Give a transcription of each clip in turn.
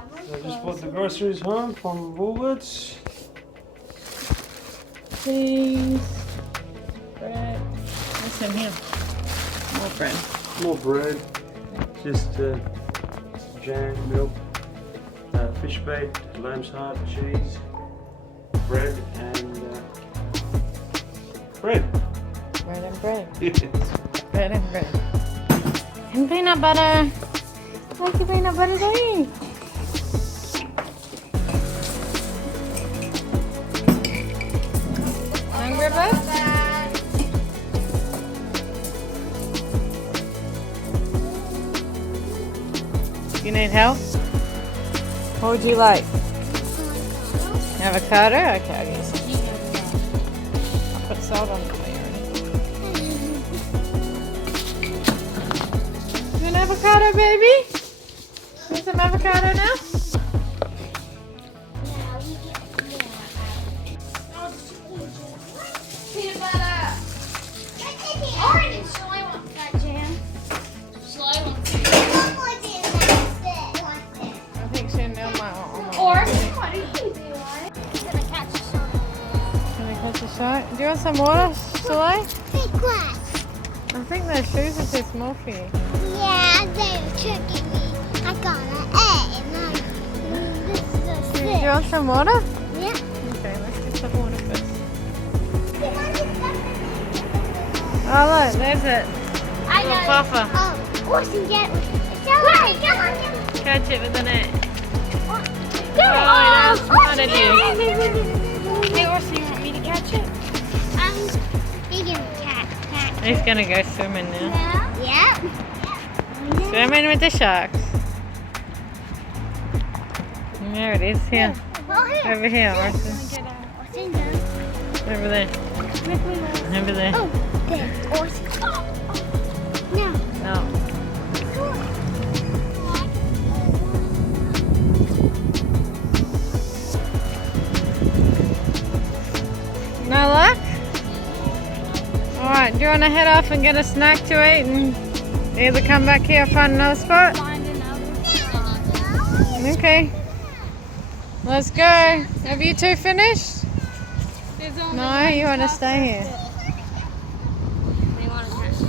I just bought the groceries home from Woolworths. Cheese, bread. What's in here? More bread. More bread. Just jam, milk, fish bait, lamb's heart, cheese, bread, and bread. Bread and bread. Yes. Bread and bread. And peanut butter. Like your peanut butter to eat. Hungry, bud? You need help? What would you like? Avocado? Okay, I'll get you some. I'll put salt on it for you. You an avocado, baby? Want some avocado now? Peanut butter. Orange. So I want that jam. So I want I think Chanel might want one. orange. What do you do? Gonna catch a shark. Can we catch a shark? Do you want some water, Soleil? Big glass. I think those shoes are too small for you. Yeah, they were tricking me. I got an A and this is a Do you 6. want some water? Yeah. Okay, let's get some water first. Oh look, there's it. I Little know. puffer. Oh, Orson, get it. Come on. Catch it with the net. Go. Oh, that's smart of you. Hey, Orson, you want me to catch it? You can catch. He's gonna go swimming now. Yeah. Swimming with the sharks. There it is, here. Well, here. Over here, Orson. Orson, go. Over there. Over there. Oh, there. Orson. No. No. No luck? Alright, do you want to head off and get a snack to eat and either come back here or find another spot? Find another spot. Okay. Let's go. Have you two finished? There's only No, you want to stay here. They want to catch.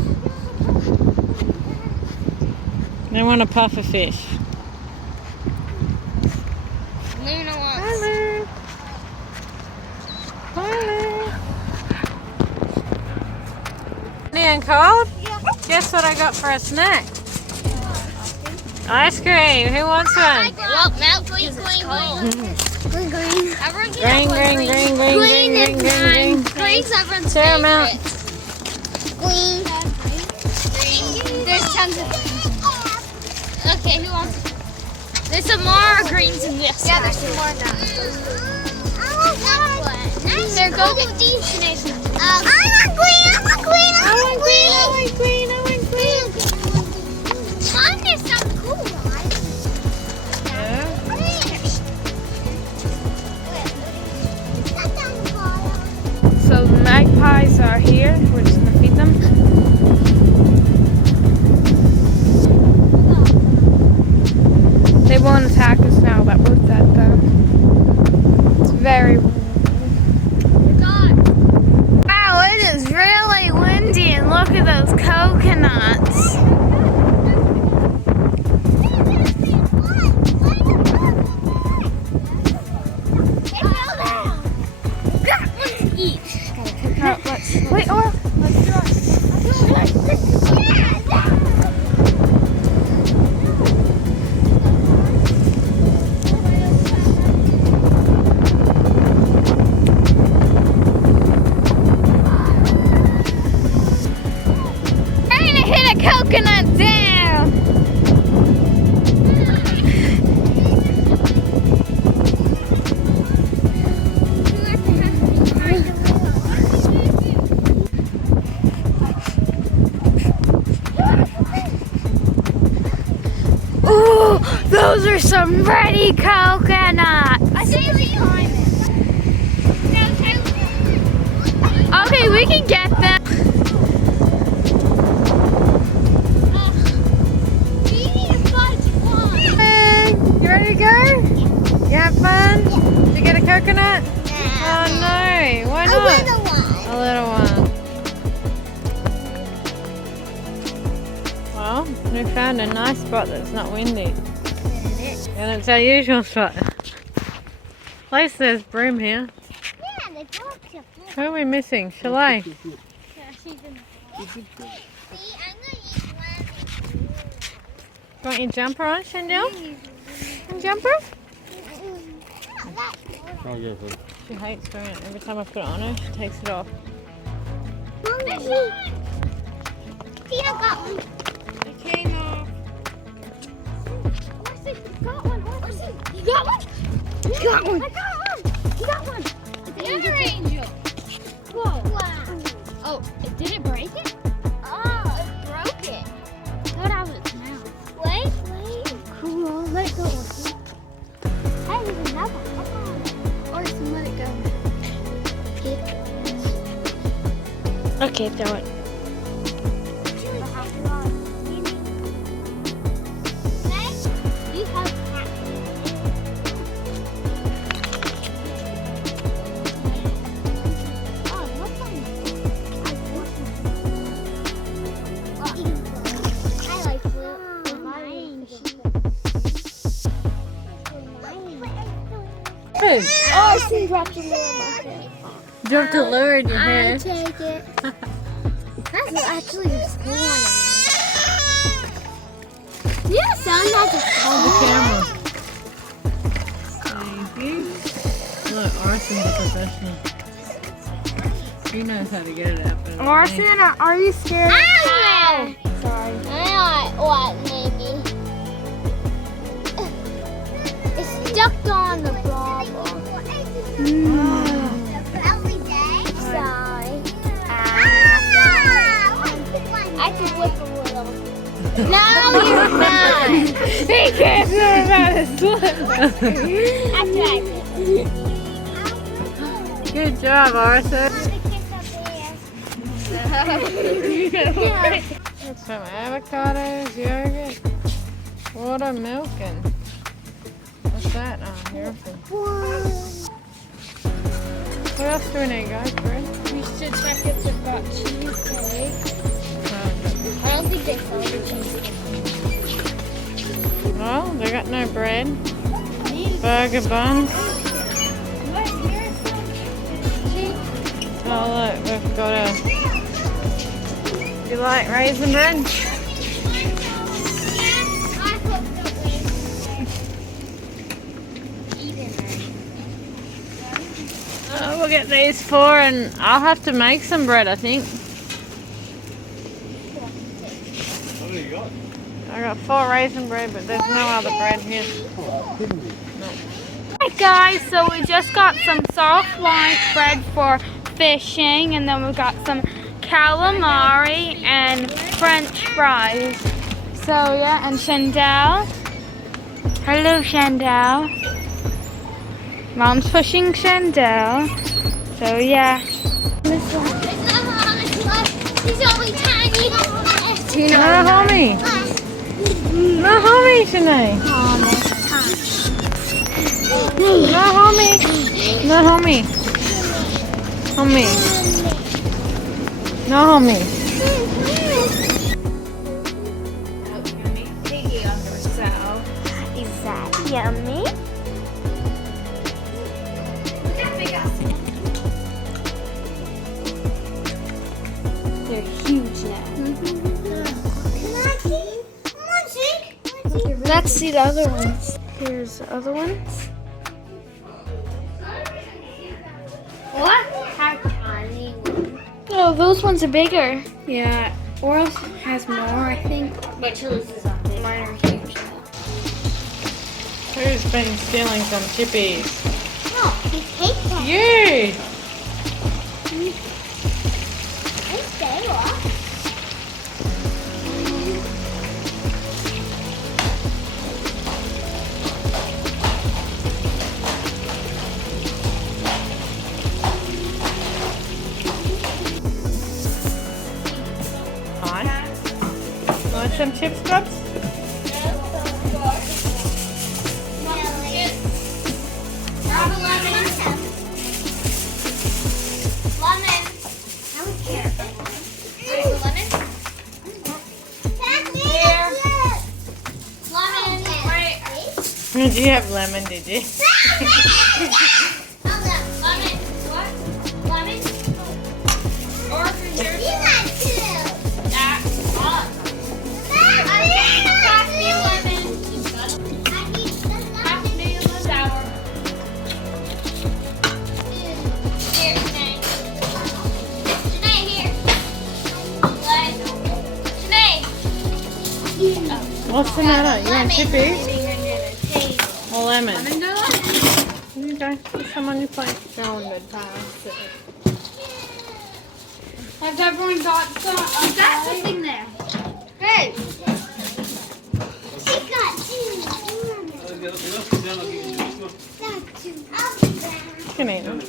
They want a puffer fish. Luna wants. Hello. Hello. And cold? Guess what I got for a snack? Ice cream. Who wants one? Well, now green. Green. Everyone get Green, one green, green, green, green, green, green. Green's everyone's Share 'em out. favorite. Green. Green. There's tons of. Okay, who wants? There's some more greens in this. Yeah, there's some more now. There, go get these, Shanae. I want green. I want green. I want green, I want green, I want green. Mine is so cool. Yeah. So the magpies are here. We're just gonna feed them. They won't attack us now that we've fed them. It's very. Wow, it is really windy, and look at those coconuts. Wait, or let's try. Trying to hit a coconut down. Ooh, those are some ready coconuts. I say we climb it. Okay, we can get them. We need to find one. Hey, you ready to go? coconut? Yeah. Oh no, why A not? little one. A little one. Well, we found a nice spot that's not windy. And it's our usual spot. At least there's broom here. Yeah, the dog's a Who are we missing? Chalet. Yeah, she's in the See, I'm gonna use one. Want your jumper on, Shandell? Jumper? Oh, yeah, good. She hates doing it. Every time I put it on her, she takes it off. Tina got one. It came off. Orson, you got one. Orson, you got one. You got one. I got one. You got one. It's an angel. Whoa. Wow. Oh, did it break it? Oh, it broke it. I thought I was now. Wait. Cool. Let it go, Orson. Hey, there's another one. Orson, let it go. Okay, throw it. You have cat. Oh, what's on I like blue. Oh, she dropped a little muffin. Dropped a lure in your hair. Take it. That's actually a swan. Yeah, sounds like a Hold the camera. Thank you. Look, Arson's a professional. He knows how to get it out. better than me. Orson, are you scared? Ow! Sorry. I what, maybe? It's stuck on the bobble. Sorry. I can whip a little. No, you're not. Be careful about his slip. After I did. Good job, Arson. Some avocados, yogurt, water, milk, and what's that? Oh, here. What else do we need, guys? Bread? We should check if they've got cheesecake. I don't think they sell the cheesecake. Well, they got no bread. Burger buns. Oh look, we've got a. You like raisin bread? Oh, we'll get these 4 and I'll have to make some bread, I think. What do you got? I got 4 raisin bread, but there's no other bread here. Alright guys, so we just got some soft white bread for fishing, and then we got some calamari and French fries. So yeah, and Shandell. Hello Shandell. Mom's pushing Shandell. So yeah. He's only tiny. No, homie. No, homie, Shanae. No, homie. No, homie. Homie. No, homie. Is that yummy? They're huge now. Let's see the other ones. Here's the other ones. What? How tiny? Oh, those ones are bigger. Yeah, Oral has more, I think. But Chili's is not big. Mine are huge. Who's been stealing some chippies? No, he takes them. You! Stay off. Hi. Want some chip scrubs? Grab a lemon. Did you have lemon, did you? Lemon. What? Lemon? Or for You got two. that. Okay, half the lemon. I need the Half the sour. Here, Janae. Janae, here. Janae. What's the matter? You want chippies Taste. or lemon? Lemon dough? Okay, put some on your plate. Go on, bed pal. Has everyone got some? That's the thing there. Hey. She got two. Got two. I'll be back. You can eat them.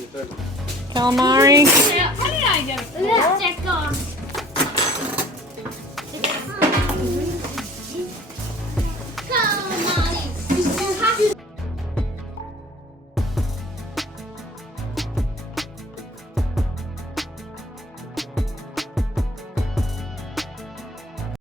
Calamari. How did I get it? Let's check on.